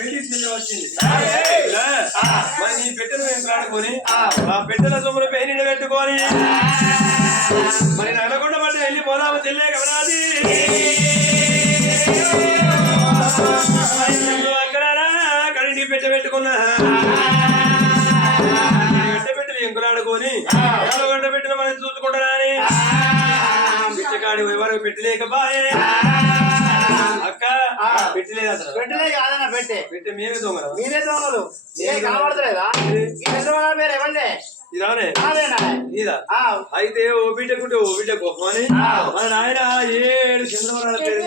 వీడికి చెల్లి వచ్చింది మరి నీ పెట్టెను మేము కాడుకొని ఆ పెట్టెల సొమ్ములు పేరు పెట్టుకొని మరి నగలకొండ పట్టి వెళ్ళి పోదాము చెల్లే కమరాది అక్కడ కడింటి పెట్టుకున్నా పెట్టెలు ఎంకులాడుకొని నగలకొండ పెట్టిన మనం చూసుకుంటారా అని బిచ్చకాడి ఎవరు పెట్టలేకపాయే అక్క పెట్టలేదు అసలు పెట్టలే కాదన్న పెట్టే మీరే దొంగలు మీరే దొంగలు కనబడతలేదా పేరు ఇవ్వండి ఇదానే ఇదా అయితే ఓ బిడ్డకుంటే ఓ బిడ్డ గొప్పని మన నాయన 7 చంద్రవరాల పేరు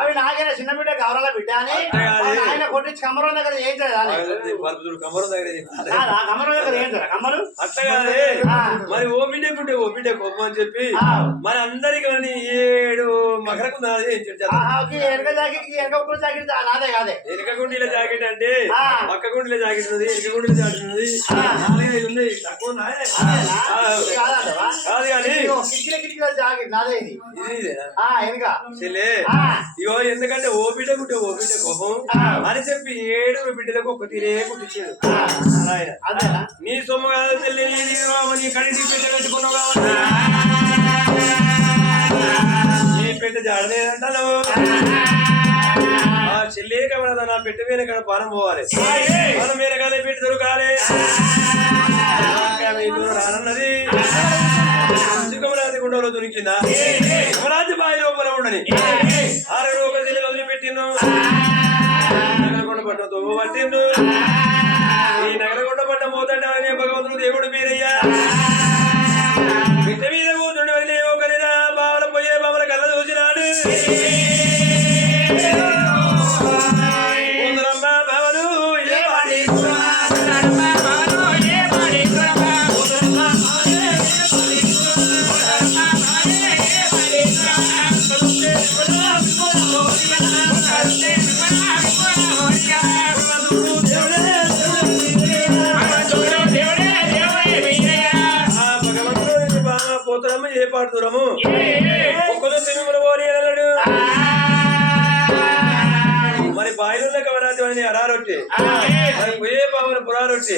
అవి నాకైనా చిన్న బిడ్డ గౌరవ బిడ్డ అని ఆయన కొట్టించి కమ్మరం దగ్గర కమ్మరం దగ్గర కమ్మరం దగ్గర ఏంటారా కమ్మరు అట్లా కాదే మరి ఓ బిడ్డకుంటే ఓ బిడ్డ గొప్ప అని చెప్పి మరి అందరికి 7 మకర కుందాలు వెనక జాకెట్ వెనక ఉప్పుల జాకెట్ నాదే కాదే వెనక గుండీల జాకెట్ అంటే పక్క గుండీల జాకెట్ ఉన్నది వెనక గుండీల జాకెట్ ఉన్నది 4-5 ఉన్నాయి తక్కువ కాదు కానీ కిటికీల జాకెట్ నాదే ఇది వెనక చెల్లే ఇగో ఎందుకంటే ఓ బిడ్డకుంటే ఓ బిడ్డ కోపం అని చెప్పి 7 బిడ్డలకు ఒక తీరే కుట్టించాడు ఆయన నీ సొమ్ము కాదు చెల్లి నీ కడిగి పెట్ట పెట్టుకున్నావు కావాలి నీ పెట్ట జాడలేదంటాను చెల్లే కమరదా నా పెట్ట మీద ఇక్కడ పానం పోవాలి పానం మీద కాలే పెట్టి దొరకాలి రానన్నది కమరాజి గుండెలో దొరికిందా కమరాజి బాయి లోపల ఉండని 6 రూపాయలు చెల్లి వదిలిపెట్టిండు నగరకొండ పట్ట తొవ్వ పట్టిండు ఈ నగరకొండ పట్ట మోతంటే అనే భగవంతుడు దేవుడు మీరయ్యా బిడ్డ మీద కూతుండే వదిలే ఒకరినా బావల పోయే బావల కళ్ళ చూసినాడు ఏ పాటు దూరము ఒక్కలో తిరుమల పోని అన్నాడు మరి బాయిలో కవరాతి అని అరారొట్టి మరి పోయే బాబుని పురారొట్టి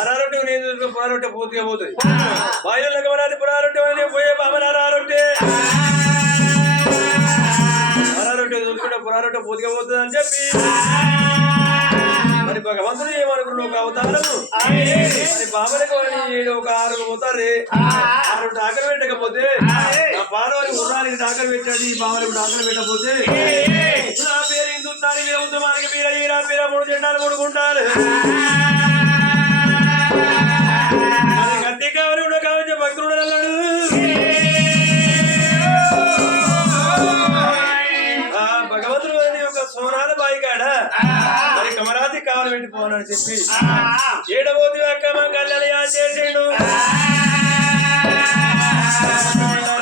అరారొట్టి నేను చూసుకుని పురారొట్టె పూర్తిగా పోతుంది బాయిలో కవరాతి పురారొట్టి అని పోయే బాబుని అరారొట్టి అరారొట్టె చూసుకుంటే పురారొట్టె పూర్తిగా పోతుంది అని చెప్పి మరి భగవంతుడు ఏమనుకున్న ఒక అవతారము మరి బాబులకు 6 పోతారు 6 డాకలు పెట్టకపోతే ఆ పార్వతి ఉర్రానికి డాకలు పెట్టాడు ఈ బాబులకు డాకలు పెట్టకపోతే నా పేరు హిందుస్థానికి ఉద్యమానికి పేర ఈరా పేర 3 జెండాలు కొడుకుంటారు గట్టి కావాలి కూడా కావచ్చు భక్తుడు అన్నాడు భగవంతుడు ఒక సోనాల బాయి కాడ మరి కమరాతి కావాలి పెట్టిపోవాలని చెప్పి 7వ అక్క కళ్యాణ చేసిండు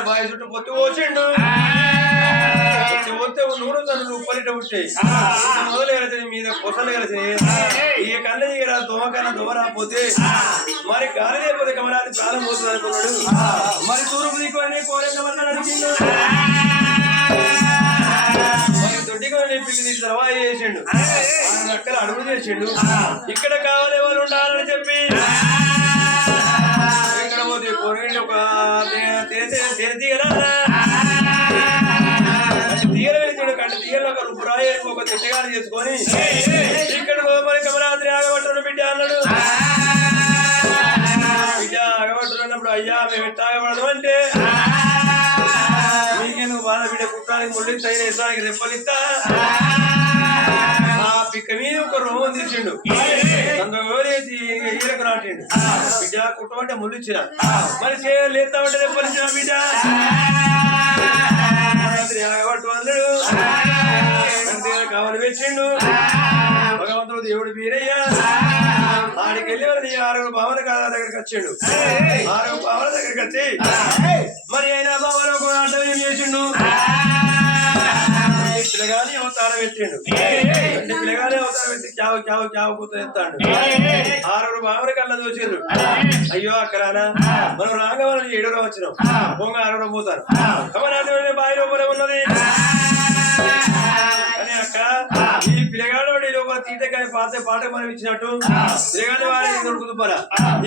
బాయి చుట్టూ పొత్తు పోసిండు పోతే 100 తనులు ఉప్పలిట ఉంటాయి మొదలు కలిసి మీద పొసలు కలిసి ఈ కళ్ళ దిగరా దోమకన్నా దొమ రాకపోతే మరి గాలి లేకపోతే కమరాతి ప్రాణం పోతుంది అనుకున్నాడు మరి తూర్పు దిక్కు అని కోరేకమన్నా అడిగిండు దొడ్డిగా పిల్లి తీసి తర్వాత చేసిండు అక్కడ అడుగు చేసిండు ఇక్కడ కావాలి ఎవరు ఉండాలని చెప్పి ఇక్కడ పోతే పొరగండి ఒక తీగల తీగల వెళ్తాడు కంటే తీగలు ఒక రుబ్బురాయి ఒక తిట్టగారు చేసుకొని ఇక్కడ మరి కమరాత్రి ఆగబట్టడు బిడ్డ అన్నాడు బిడ్డ ఆగబట్టడు అన్నప్పుడు అయ్యా మేము ఎట్ట ఆగబడదు అంటే నీకే నువ్వు బాధ బిడ్డ కుట్టానికి ముళ్ళు తగిన ఇస్తానికి రెప్పలిస్తా ఆ పిక్క మీద ఒక రోగం తీసిండు వేసి ఈరకు నాటిండు బిడ్డ కుట్టమంటే ముళ్ళు ఇచ్చిన మరి లేస్తామంటే రెప్పలిచ్చిన బిడ్డ ఆగబట్టు అన్నాడు కావాలి పెట్టిండు భగవంతుడు దేవుడు వీరయ్యా ఆడికి వెళ్ళి మరి 6 బావల దగ్గరికి వచ్చిండు 6 బావల దగ్గరికి వచ్చి మరి అయినా బావల ఒక అడ్డం ఏం చేసిండు పిల్లగాని అవతారం పెట్టిండు పిల్లగాని అవతారం పెట్టి క్యావు క్యావు క్యావు కూత ఎత్తాడు 6 బావల కళ్ళ చూసిర్రు అయ్యో అక్కరానా మనం రాగా మనం 7వ వచ్చినాం పొంగ 6వ పోతారు కమరాజు బావి లోపలే ఉన్నది అని అక్క ఈ పిల్లగాడు లోపల తీటకాయ పాట మనం ఇచ్చినట్టు పిల్లగాడి వారి దొరుకుతుపరా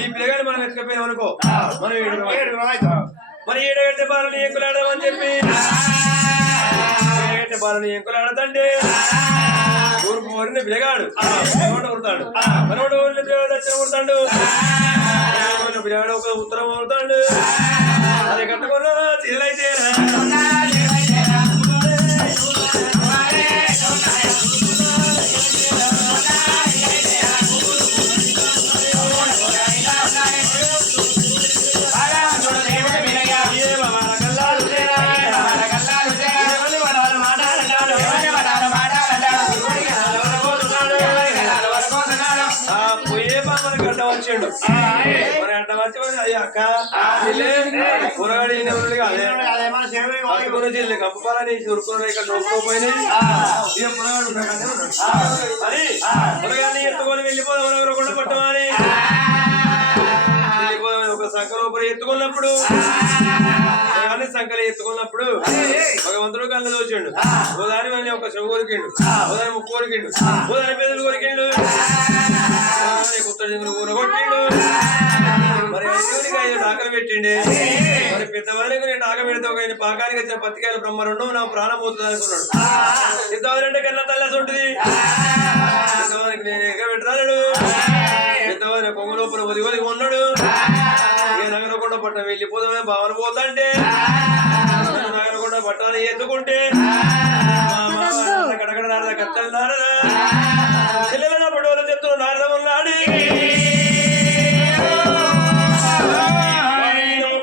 ఈ పిల్లగాడు మనం ఎత్తుకపోయాం అనుకో మనం 7 మరి 7 గంటల బాలని ఎంకులాడమని చెప్పి 7 గంటల బాలని ఎంకులాడతంటే ఊరుకు ఊరిని పిల్లగాడు కొడతాడు మనోడు ఊరిని పిల్లగాడు దక్షిణ కొడతాడు పిల్లగాడు ఒక ఉత్తరం కొడతాడు అది కట్టుకున్న తీరైతే వచ్చాడు మరి అట్ట వచ్చి అయ్యా అక్క కూరగాడి కంపాలని ఉరుకున్నాయి ఇక్కడ నోసుకోపోయినాయి ఇక పురగాడు అని పురగాడిని ఎత్తుకొని వెళ్ళిపోదాం ఎవరకుండా పట్టమని వెళ్ళిపోదాం ఒక సంఖ లోపల ఎత్తుకున్నప్పుడు సంఖ్యలు ఎత్తుకున్నప్పుడు భగవంతుడు కళ్ళు దోచిండు ఓదాని మళ్ళీ ఒక చెవు కొరికిండు ఓదాని ముక్కు కొరికిండు ఓదాని పెదలు కొరికిండు కుత్తడి ఊర కొట్టిండు మరి ఐదుగురికి 5 డాకలు పెట్టిండే మరి పెద్దవాళ్ళకి నేను డాక పెడితే ఒక పాకానికి వచ్చిన పత్తికాయలు బ్రహ్మ 2 నా ప్రాణం పోతుంది అనుకున్నాడు పెద్దవాళ్ళంటే కన్నా తల్లేసి ఉంటుంది పెద్దవానికి నేను ఎగ పెట్టరాడు పెద్దవారి కొంగు లోపల ఒదిగొది ఉన్నాడు ఇక నగరకొండ పట్టణం వెళ్ళిపోదామని భావన పోతాంటే నగరకొండ పట్టాన్ని ఎత్తుకుంటే కడకడ నారద కత్తలు నారదా చెల్లెల నా పడవల చెప్తున్న నారద ఉన్నాడు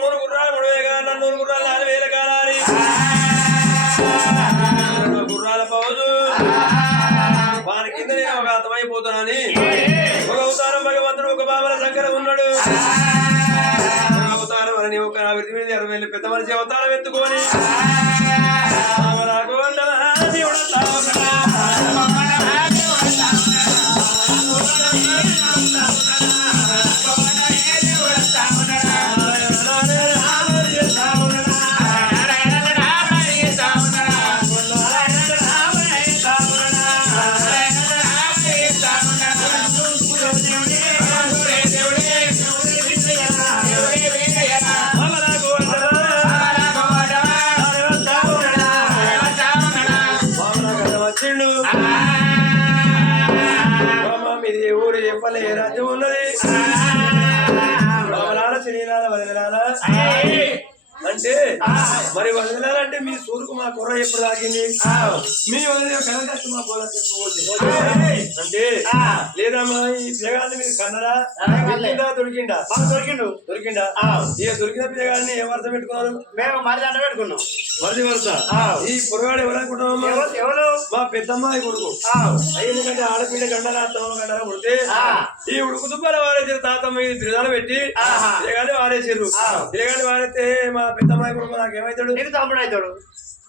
3 గుర్రాలు 3 వేగాలు 4 గుర్రాలు 4,000 కాలాలి గుర్రాల పౌజు వారి కింద నేను ఒక అర్థమైపోతానని ఒక అవతారం భగవంతుడు ఒక బాబల దగ్గర ఉన్నాడు అవతారం అని ఒక 60,000 పెద్ద మనిషి అవతారం ఎత్తుకొని మీది ఊరు చెప్పలే రాజ్యం ఉన్నది బాబలాల శ్రీలాల వదిలాల అంటే మరి వదిలాలంటే మీ సూరుకు మా కుర్ర ఎప్పుడు తాకింది మీ వదిలే కనకట్టు మా పొలం చెప్పుకోవచ్చు అంటే లేదమ్మా ఈ పిల్లగాన్ని మీరు కన్నరా దొరికిందా దొరికిందా ఇక దొరికిన పిల్లగాన్ని ఏ వరుస పెట్టుకున్నారు మేము మరిది అంట పెట్టుకున్నాం మరిది వరుస ఈ పొరగాడు ఎవరనుకుంటున్నామా ఎవరు మా పెద్దమ్మాయి కొడుకు ఎందుకంటే ఆడపిల్ల గండరా తమ్ముడు గండరా కొడితే ఈ ఉడుకు దుబ్బల వారేసారు తాతమ్మ ఇది బిరుదాలు పెట్టి పిల్లగాని వారేసారు పిల్లగాని వారైతే మా పెద్దమ్మాయి కొడుకు నాకు ఏమవుతాడు నీకు తమ్ముడు అవుతాడు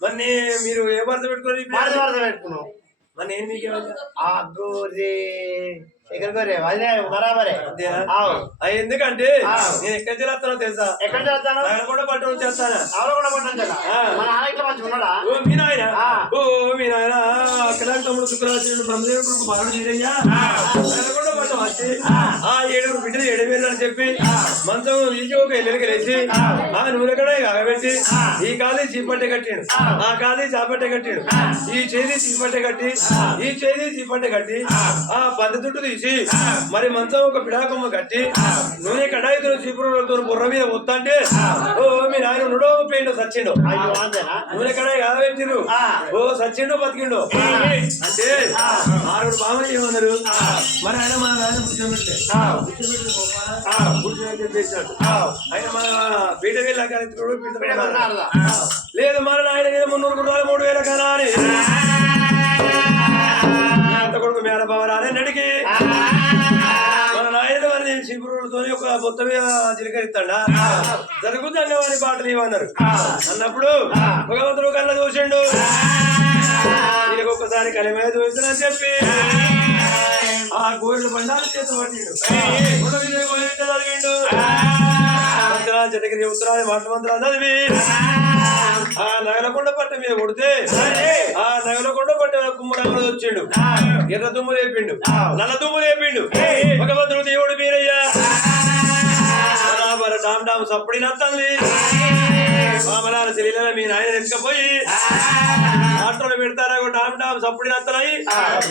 మరి మీరు ఏ వరద పెట్టుకుని వరద పెట్టుకున్నావు మరి నేను మీకేమవుతా ఎక్కడికి బరాబరే ఎందుకంటే నేను ఎక్కడి చేస్తానో తెలుసా ఎక్కడ చేస్తాను కూడా పట్టణం చేస్తాను కూడా పట్టణం మంచిగా ఉన్నాడా ఓ మీ నాయన మీ నాయన అక్కడ తమ్ముడు శుక్రాచార్యుడు బ్రహ్మదేవుడు బాగా చేయయ్యా కూడా పట్టం వచ్చి 7 బిడ్డలు 7,000 అని చెప్పి మంచం తీసి ఒక ఎల్లెలకి లేచి ఆ నూనె కూడా ఆగబెట్టి ఈ కాలి చీపట్టే కట్టిండు ఆ కాలి చాపట్టే కట్టిండు ఈ చేతి చీపట్టే కట్టి ఈ చేతి చీపట్టే కట్టి ఆ బంద దుట్టు తీసి మరి మంచం ఒక పిడాకొమ్మ కట్టి నూనె కడాయితో చీపురులతో బుర్ర మీద వస్తుంటే ఓ మీ నాయన ఉండో పెయిండు సచ్చిండు నూనె కడాయి కాదబెట్టిరు ఓ సచ్చిండో బతికిండో అంటే 6 బామలు ఏమన్నారు మరి ఆయన మన నాయన కూర్చోబెట్టే కూర్చోబెట్టేసాడు ఆయన మన బీట వెళ్ళాక లేదు మన నాయన 300 గుర్రాలు 3,000 కనాలి కొడుకు మేడ భవనాన్ని నడికి మన నాయన వారిని శిబురులతో ఒక బొత్త మీద చిలకరిస్తాడా జరుగుతుండే వారి పాటలు ఇవన్నారు అన్నప్పుడు భగవంతుడు కళ్ళ చూసిండు వీళ్ళకి ఒక ఒక్కసారి కలిమే చూపించని చెప్పి ఆ గోరెలు బండాలు చేత పట్టిండు చదివిండు చెట్టకి ఉత్తరాది మాట మంత్రాలు చదివి ఆ నగలకొండ పట్ట మీద కొడితే ఆ నగలకొండ పట్ట కుమ్మరంగా వచ్చిండు ఎర్ర దుమ్ము లేపిండు నల్ల దుమ్ము లేపిండు భగవంతుడు దేవుడు మీరయ్యా డామ్ డామ్ సప్పుడిన తల్లి మామలాల శరీరాల మీ నాయన ఎత్తుకపోయి ఆటోలు పెడతారా డామ్ డామ్ సప్పుడిన అత్తనాయి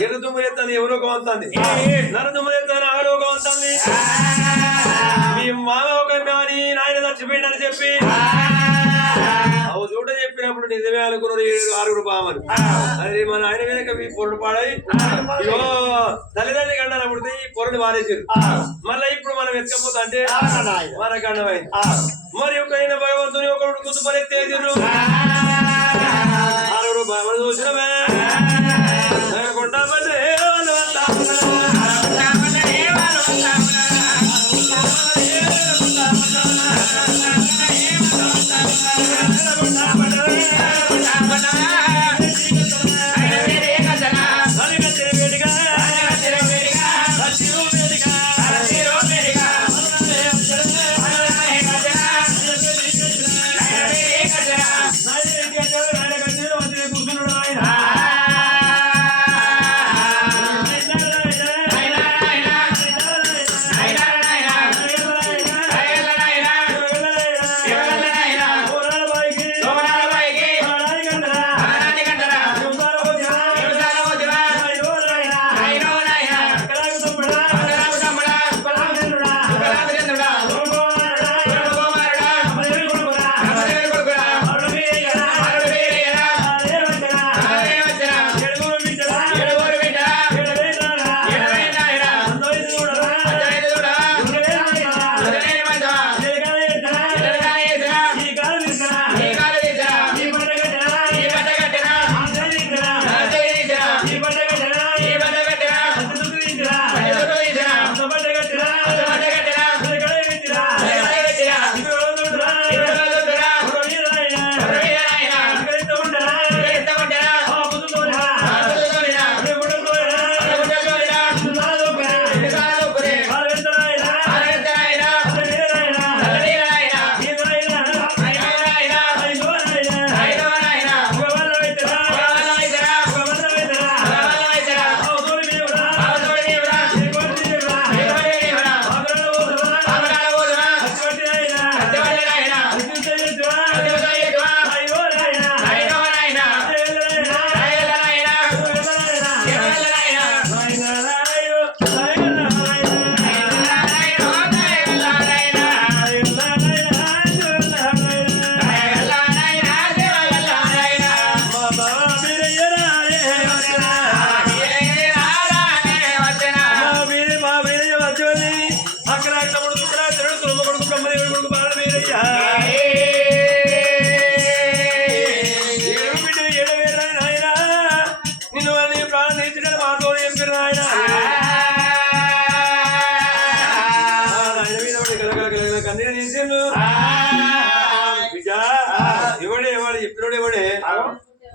ఎర్ర దుమ్ము ఎత్తాను ఎవరో వంతుంది నర దుమ్ము ఎత్తాను ఆరో వంతుంది మీ మామ ఒక కానీ నాయన చచ్చిపోయిందని చెప్పి అవు చూడ చెప్పినప్పుడు నిజమే అనుకున్నాడు 7-6 బామలు అది మన ఆయన వెనక మీ పొరలు పాడాయి ఇగో తల్లిదండ్రి గండాలు పుడితే ఈ పొరలు వారేసారు మళ్ళీ ఇప్పుడు మనం ఎత్తుకపోతా అంటే మన గండమైంది మరి ఒకైనా భగవంతుని ఒకడు కుదుపలెత్తేసారు 6 బామలు చూసినవే కొంటా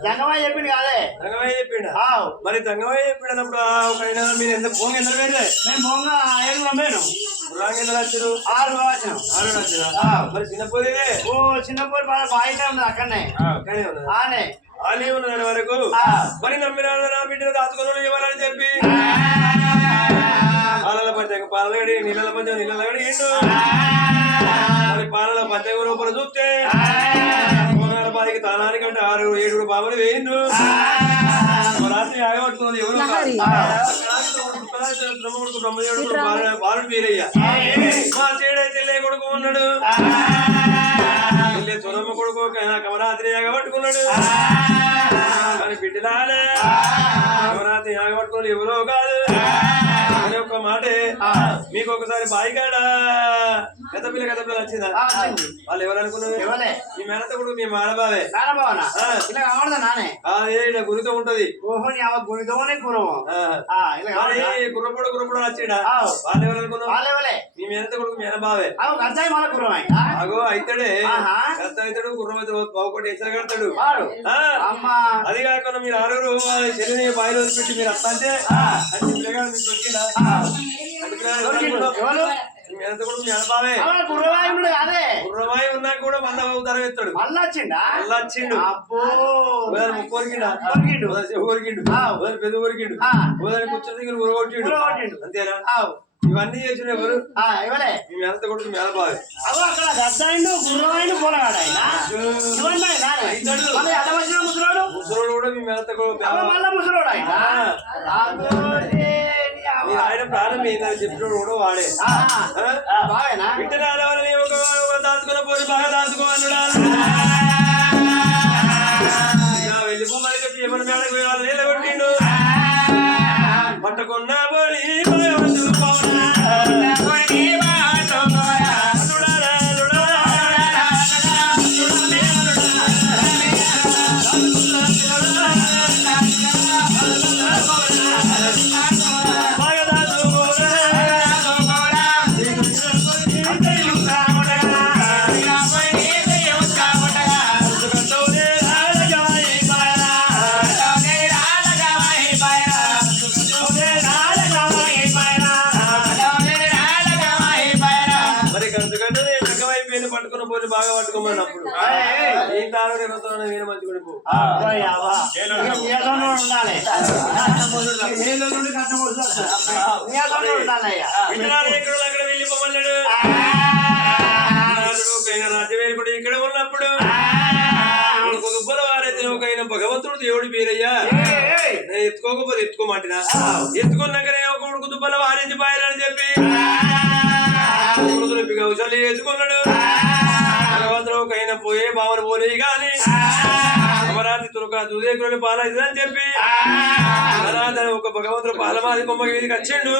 రంగమయ్య చెప్పిండు కాదే రంగమయ్య చెప్పిండు మరి రంగమయ్య చెప్పినప్పుడు మీరు ఎంత పోంగ ఎంత వేరే మేము పోంగ 5 మేను రాంగ వచ్చారు 6 వచ్చాను మరి చిన్నపోయి ఓ చిన్నపోయి బాయితే ఉంది అక్కడనే ఆనే ఆనే ఉన్నదాని వరకు మరి నమ్మిన నా బిడ్డను దాచుకుని ఇవ్వాలని చెప్పి పాలల పంచంగ పాలగడి నీళ్ళ పంచం నీళ్ళ గడి ఏంటో మరి పాలల పంచంగ రూపాయలు చూస్తే బాయికి తాళానికి అంటే 6-7 బాబులు వేయిండు రాత్రి ఆగబట్టుకున్నది ఎవరు బాలుడు వీరయ్య మా చేడే చెల్లె కొడుకు ఉన్నాడు చెల్లె చొరమ్మ కొడుకు కమరాత్రి ఆగబట్టుకున్నాడు అని బిడ్డలాలే కమరాత్రి ఆగబట్టుకుని ఎవరో కాదు అని ఒక్క మాటే మీకు ఒకసారి బాయి కాడ గత పిల్ల వచ్చిందా వాళ్ళు ఎవరు అనుకున్నావు మీ మేనత కూడా మీ మానబావే అదే గురితో ఉంటది గుర్రపొడు వచ్చిండా వాళ్ళు ఎవరు అనుకున్నావు మీ మేనత కూడా మేనబావే అగో అయితాడే గత అవుతాడు గుర్రం బావుకోటి ఎసరు కడతాడు అది కాకుండా మీరు ఆరుగురు చెల్లిని బాయిలో పెట్టి మీరు వస్తా అంటే గుర్రమాయి ఉన్నా కూడా మళ్ళా ధర ఎత్తాడు మళ్ళా వచ్చిండు కొరికిండు పెద్ద కొరికిండు కూర్చొని దగ్గర ఉరగొట్టిండు అంతేనా ఇవన్నీ చేసిన ఎవరు మీ మేనత కొడుకు మేనబావే ముసలోడు కూడా మీ మేనత ఆయన ప్రాణం ఏందని చెప్పినోడు కూడా వాడే విట్టరాల వాళ్ళని దాచుకున్న పోయి బాగా దాచుకోవాలడా వెళ్ళిపోమని చెప్పి ఏమన్నా మేడకు వాళ్ళు నిలబెట్టిండు పట్టుకున్న బోలి పట్టుకున్న పోయి బాగా పట్టుకోమన్నప్పుడు ఈ తాను వీణ మంచిగా అక్కడ వెళ్ళిపోమన్నాడు రాజవేలుడు ఇక్కడ ఉన్నప్పుడు దుబ్బల వారైతే ఒకైన భగవంతుడు దేవుడి పేరయ్యా ఎత్తుకోకపోతే ఎత్తుకోమంటున్నా ఎత్తుకున్నాకనే ఒక కొడుకు దుబ్బల వారించి పాయాలని చెప్పి గౌశాలి ఎత్తుకున్నాడు భగవంతుడు ఒకైనా పోయే బావను పోలే గాని అమరాతి తులక దుదేకులని పాలైంది అని చెప్పి ఒక భగవంతుడు పాలమాది కొమ్మ మీదకి వచ్చిండు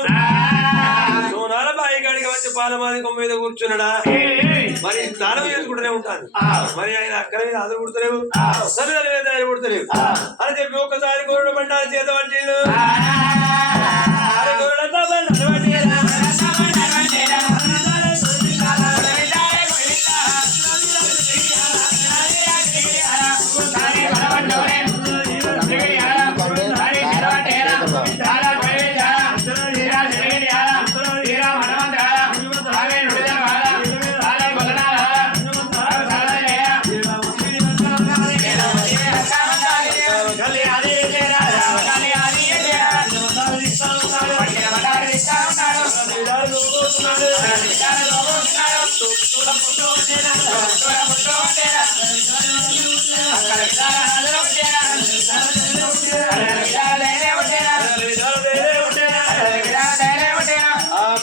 సోనాల బాయి కాడికి వచ్చి పాలమాది కొమ్మ మీద కూర్చున్నాడా మరి దానం చేసుకుంటూనే ఉంటాను మరి ఆయన అక్కడ మీద ఆదులు పుడతలేవు సరిదల మీద ఆయన పుడతలేవు అని చెప్పి ఒకసారి గోరుడు బండాలు చేత పట్టిండు గోరుడంతా బండాలు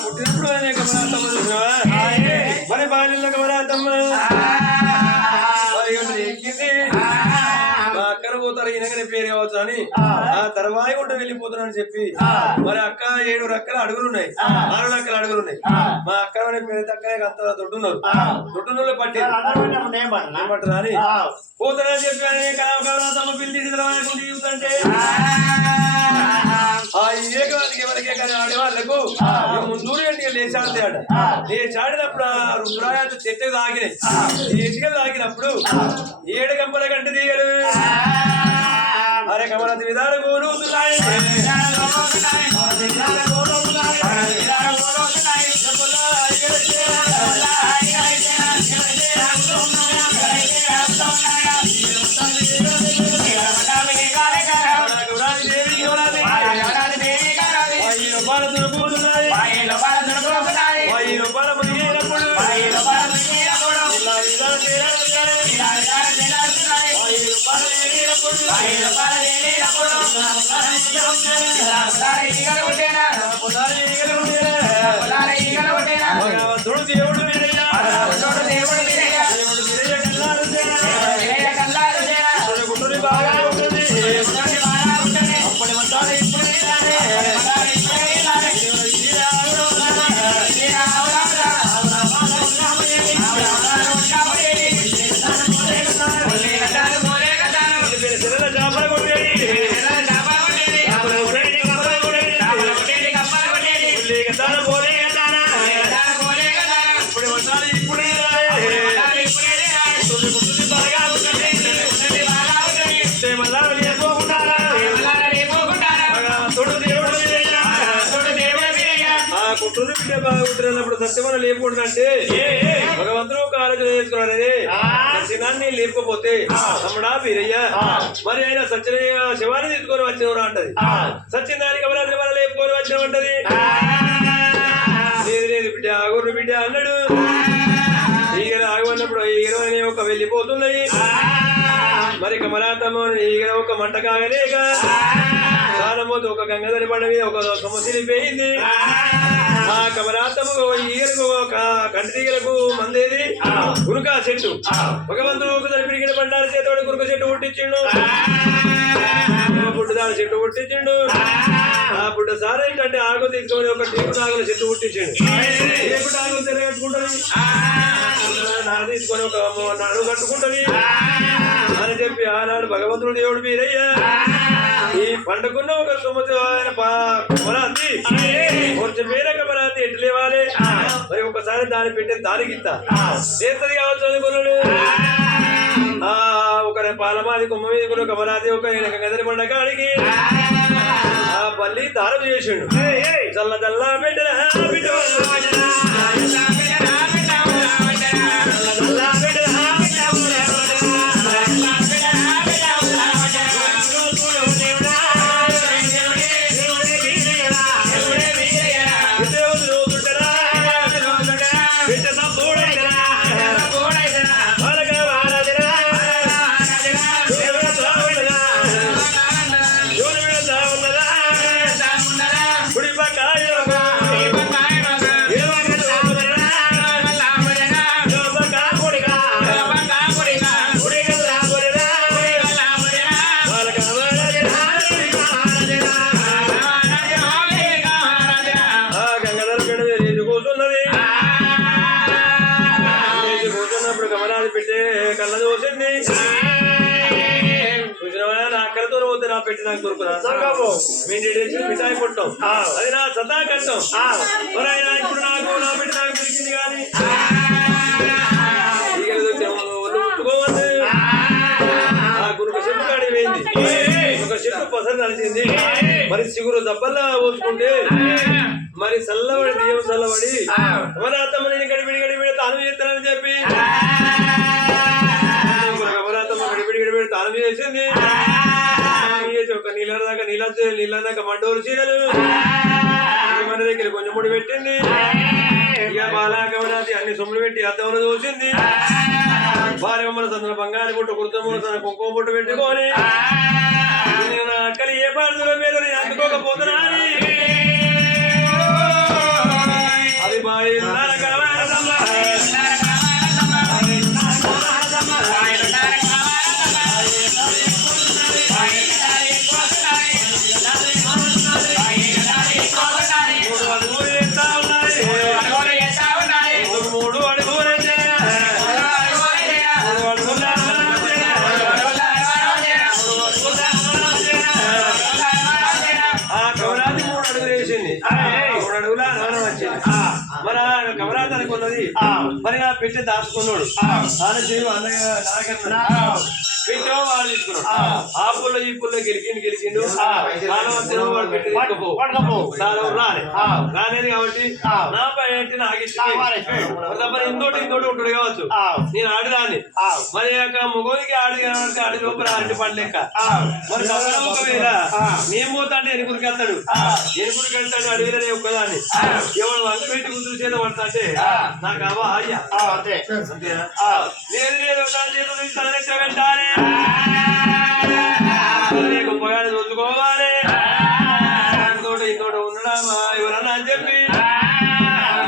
పుట్టినప్పుడు మరి బాల్యంలో కమరాతమ్మ ఎక్కింది మా అక్కన పోతారు ఈయనగానే పేరు కావచ్చు అని ఆ తర్వాయి ఉంటే వెళ్ళిపోతున్నాను చెప్పి మరి అక్క 7 రక్కల అడుగులు ఉన్నాయి 6 రక్కల అడుగులు ఉన్నాయి మా అక్క పేరు తక్కనే అంత దొడ్డున్నారు దొడ్డులో పట్టి ఏమంటారు అని పోతానని చెప్పి కమరాతమ్మ పిల్లి చూస్తుంటే ఆ ఏకవాదికి ఎవరికే కానీ ఆడేవాళ్ళకు ముందు లేచాడతాడు లేచాడినప్పుడు ఆ రుద్రాయాలు చెట్టు తాగినాయి ఎటుకలు తాగినప్పుడు 7 గంపల గంట తీయడు అరే కమరాతి విధానం గోరుతున్నాయి బిడ్డ బాగుంటున్నప్పుడు సత్యమని లేకుంటే భగవంతుడు ఒక ఆలోచన చేసుకున్నారని సత్యనాన్ని లేకపోతే తమ్ముడా వీరయ్య మరి ఆయన సత్య శివాన్ని తీసుకొని వచ్చినవరా అంటది సత్యనానికి అవరాత్రి మన లేపుకొని వచ్చినవంటది లేదు లేదు బిడ్డ ఆగురు బిడ్డ అన్నాడు ఈగలు ఆగమన్నప్పుడు ఈగలు అనే ఒక వెళ్ళిపోతున్నాయి మరి కమలాతమ్మ ఈగల ఒక మంట కాగలేక సానమ్మతో ఒక గంగధరి బండ మీద ఒక సమస్యని పోయింది ఆ కమలాతమ్మ ఈగలకు ఒక కంటిగలకు మందేది గురుక చెట్టు భగవంతుడు ఒకసారి పిడిగిన బండారు చేతోడు గురుక చెట్టు పుట్టించిండు బుడ్డదాని చెట్టు పుట్టించిండు ఆ బుడ్డ సార్ ఏంటంటే ఆకు తీసుకొని ఒక టేకు నాగుల చెట్టు పుట్టించిండు టేకు నాగులు తిరగట్టుకుంటది నాడు తీసుకొని ఒక నాడు కట్టుకుంటది అని చెప్పి ఆనాడు భగవంతుడు దేవుడు వీరయ్య ఈ పండుకున్న ఒక సుమతి కమరాంతి కొంచెం వేరే కమరాంతి ఎట్టు లేవాలి మరి ఒకసారి దాన్ని పెట్టే దానికి ఇస్తా చేస్తుంది కావచ్చు అనుకున్నాడు ఒక పాలమాది కొమ్మ మీద కూడా కమరాంతి ఒక గదరి పండగ అడిగి ఆ పల్లి దారం చేసిండు చల్ల చల్ల బిడ్డ పెట్టి నాకు మిఠాయి పుట్టాం అది నా సదా కట్టం మరి ఆయన ఇప్పుడు నాకు నా పెట్టి నాకు దొరికింది కానీ ఉట్టుకోవద్దు ఆ గురుకు చెట్టు కాడి పోయింది ఒక చెట్టు పసరు నలిచింది మరి సిగురు దబ్బల్లా పోసుకుంటే మరి చల్లబడి బియ్యం చల్లబడి మరి అత్తమ్మ నేను గడిపిడి గడిపిడి తాను చేస్తానని చెప్పి అమరాతమ్మ గడిపిడి గడిపిడి తాను చేసింది ఒక నీళ్ళ దాకా మండోరు చీరలు మన దగ్గర కొంచెం ముడి పెట్టింది ఇక బాలాకమరాతి అన్ని సొమ్ములు పెట్టి అద్దములు చూసింది భార్య మన తన బంగారు బుట్టు కుర్తము తన కుంకుమ బుట్టు పెట్టుకొని నా అక్కలు ఏ పాడుతులో మీరు నేను అందుకోకపోతున్నా అది బాయి మన కమరాత అనుకున్నది మరి నా పెట్టి దాచుకున్నాడు పెట్టో వాడు తీసుకున్నాడు ఆ పుల్ల ఈ పుల్ల గెలిచిండు వాడు పెట్టి రానేది కాబట్టి నా పైన నాకు ఇంతోటి ఉంటాడు కావచ్చు నేను ఆడిదాన్ని మరి యొక్క మొగోదికి ఆడి లోపల ఆడి పండ్లెక్క మరి ఒకవేళ నేను పోతా అంటే ఎనుగురికి వెళ్తాడు అడిగిన ఒక్కదాన్ని ఎవరు వంక పెట్టి గుంతులు చేత పడతా అంటే నాకు అవా అయ్యా లేదు లేదు చేతులు పెట్టాలి గొప్పగానే చూసుకోవాలి ఇంతోటి ఉండడామా ఎవరన్నా అని చెప్పి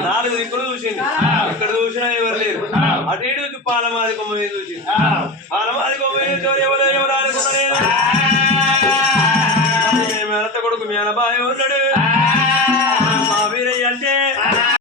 4 దిక్కులు చూసింది ఇక్కడ చూసినా ఎవరు లేరు అటు ఇటు పాలమాది కొమ్మ మీద చూసింది పాలమాది కొమ్మ మీద ఎవరు అనుకున్నా నేను కొడుకు మేనబాయి ఉన్నాడు